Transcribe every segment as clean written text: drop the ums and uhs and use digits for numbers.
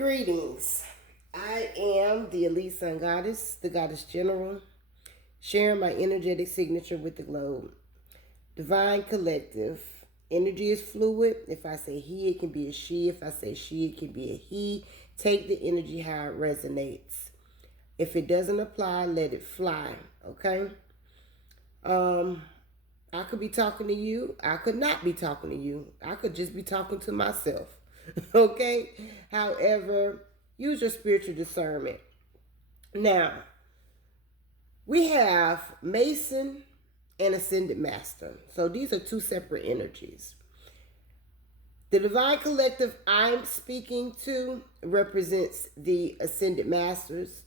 Greetings. I am the Elite Sun Goddess, the Goddess General, sharing my energetic signature with the globe. Divine Collective. Energy is fluid. If I say he, it can be a she. If I say she, it can be a he. Take the energy how it resonates. If it doesn't apply, let it fly. Okay? I could be talking to you. I could not be talking to you. I could just be talking to myself. Okay? However, use your spiritual discernment. Now, we have Mason and Ascended Master. So these are two separate energies. The Divine Collective I'm speaking to represents the Ascended Masters.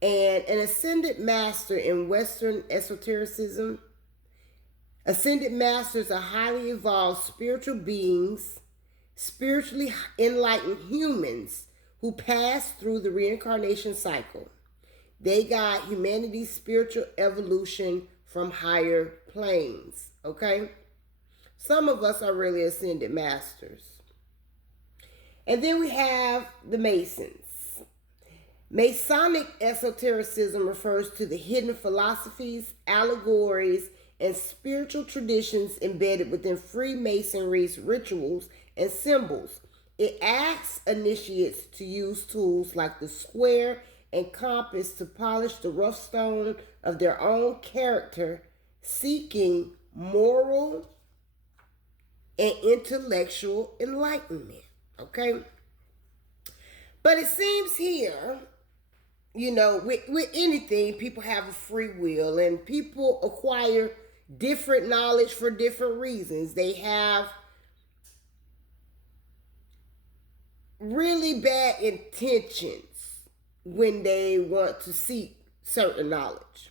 And an Ascended Master in Western esotericism, Ascended Masters are highly evolved spiritual beings, spiritually enlightened humans who pass through the reincarnation cycle. They guide humanity's spiritual evolution from higher planes, okay? Some of us are really Ascended Masters. And then we have the Masons. Masonic esotericism refers to the hidden philosophies, allegories, and spiritual traditions embedded within Freemasonry's rituals and symbols. It asks initiates to use tools like the square and compass to polish the rough stone of their own character, seeking moral and intellectual enlightenment. Okay? But it seems here, with anything, people have a free will and people acquire different knowledge for different reasons. They have really bad intentions when they want to seek certain knowledge.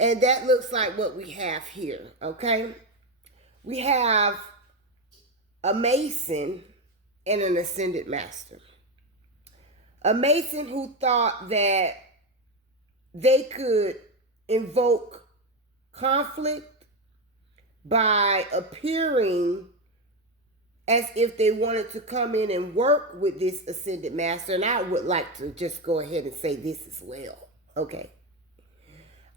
And that looks like what we have here, okay? We have a Mason and an Ascended Master. A Mason who thought that they could invoke conflict by appearing as if they wanted to come in and work with this Ascended Master. And I would like to just go ahead and say this as well. Okay.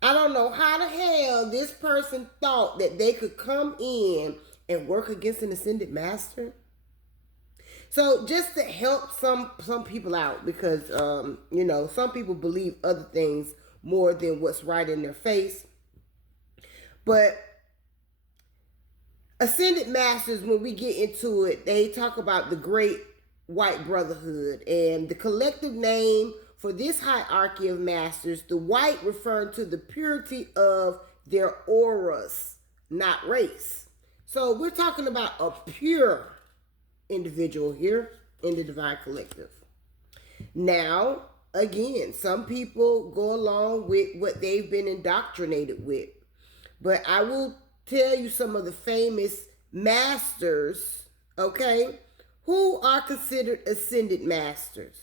I don't know how the hell this person thought that they could come in and work against an Ascended Master. So just to help some people out, because some people believe other things more than what's right in their face. But Ascended Masters, when we get into it, they talk about the Great White Brotherhood, and the collective name for this hierarchy of masters, the white referring to the purity of their auras, not race. So we're talking about a pure individual here in the Divine Collective. Now, again, some people go along with what they've been indoctrinated with. But I will tell you some of the famous masters, okay, who are considered Ascended Masters.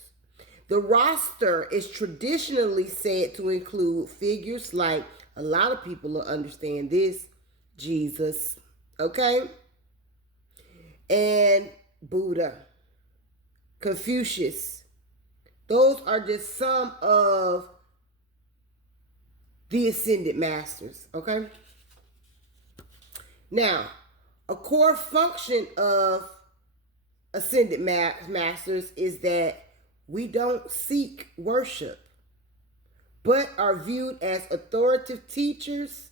The roster is traditionally said to include figures like, a lot of people will understand this, Jesus, okay, and Buddha, Confucius. Those are just some of the Ascended Masters, okay? Now, a core function of Ascended Masters is that we don't seek worship, but are viewed as authoritative teachers,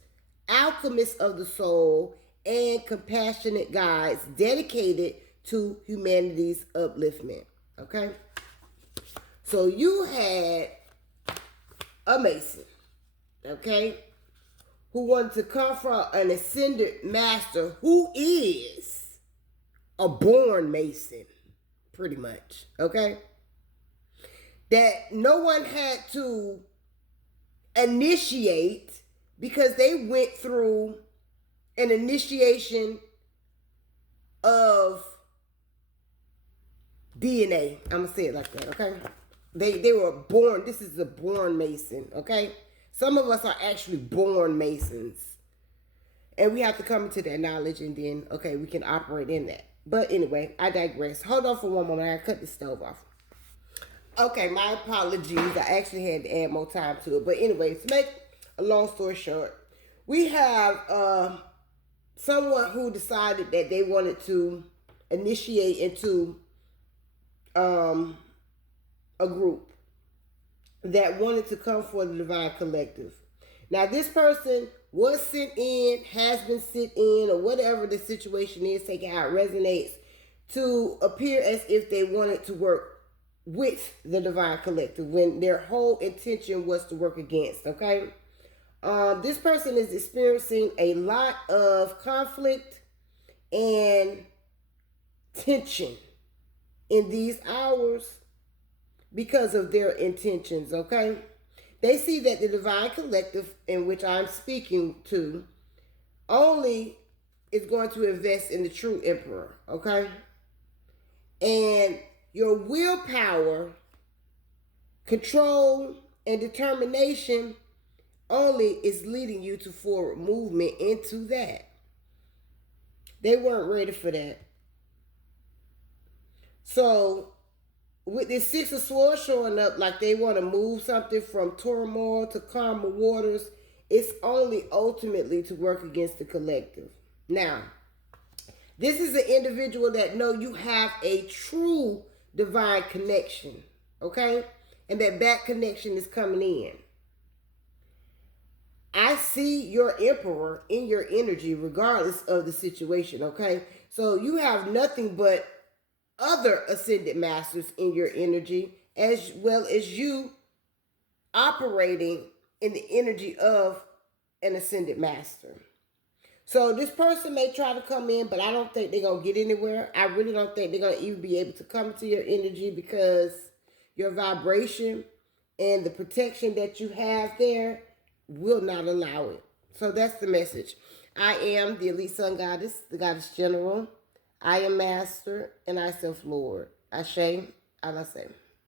alchemists of the soul, and compassionate guides dedicated to humanity's upliftment. Okay? So you had a Mason, okay, who wanted to confront an Ascended Master who is a born Mason, pretty much, okay? That no one had to initiate because they went through an initiation of DNA. I'm going to say it like that, okay? They were born. This is a born Mason, okay? Some of us are actually born Masons. And we have to come into that knowledge and then, okay, we can operate in that. But anyway, I digress. Hold on for one moment. I cut the stove off. Okay, my apologies. I actually had to add more time to it. But anyway, to make a long story short, we have someone who decided that they wanted to initiate into a group that wanted to come for the Divine Collective. Now, this person was sent in, has been sent in, or whatever the situation is, taking how it resonates, to appear as if they wanted to work with the Divine Collective when their whole intention was to work against, okay? This person is experiencing a lot of conflict and tension in these hours because of their intentions, okay? They see that the Divine Collective, in which I'm speaking to, only is going to invest in the true Emperor, okay? And your willpower, control, and determination only is leading you to forward movement into that. They weren't ready for that. So, with this Six of Swords showing up like they want to move something from turmoil to calmer waters, it's only ultimately to work against the collective. Now, this is an individual that know you have a true divine connection, okay? And that connection is coming in. I see your emperor in your energy regardless of the situation, okay? So you have nothing but other ascended masters in your energy, as well as you operating in the energy of an ascended master. So this person may try to come in, but I don't think they're going to get anywhere. I really don't think they're going to even be able to come to your energy because your vibration and the protection that you have there will not allow it. So that's the message. I am the Elite Sun Goddess, the Goddess General. I am Master, and I Self Lord. Ashe, Alaseh.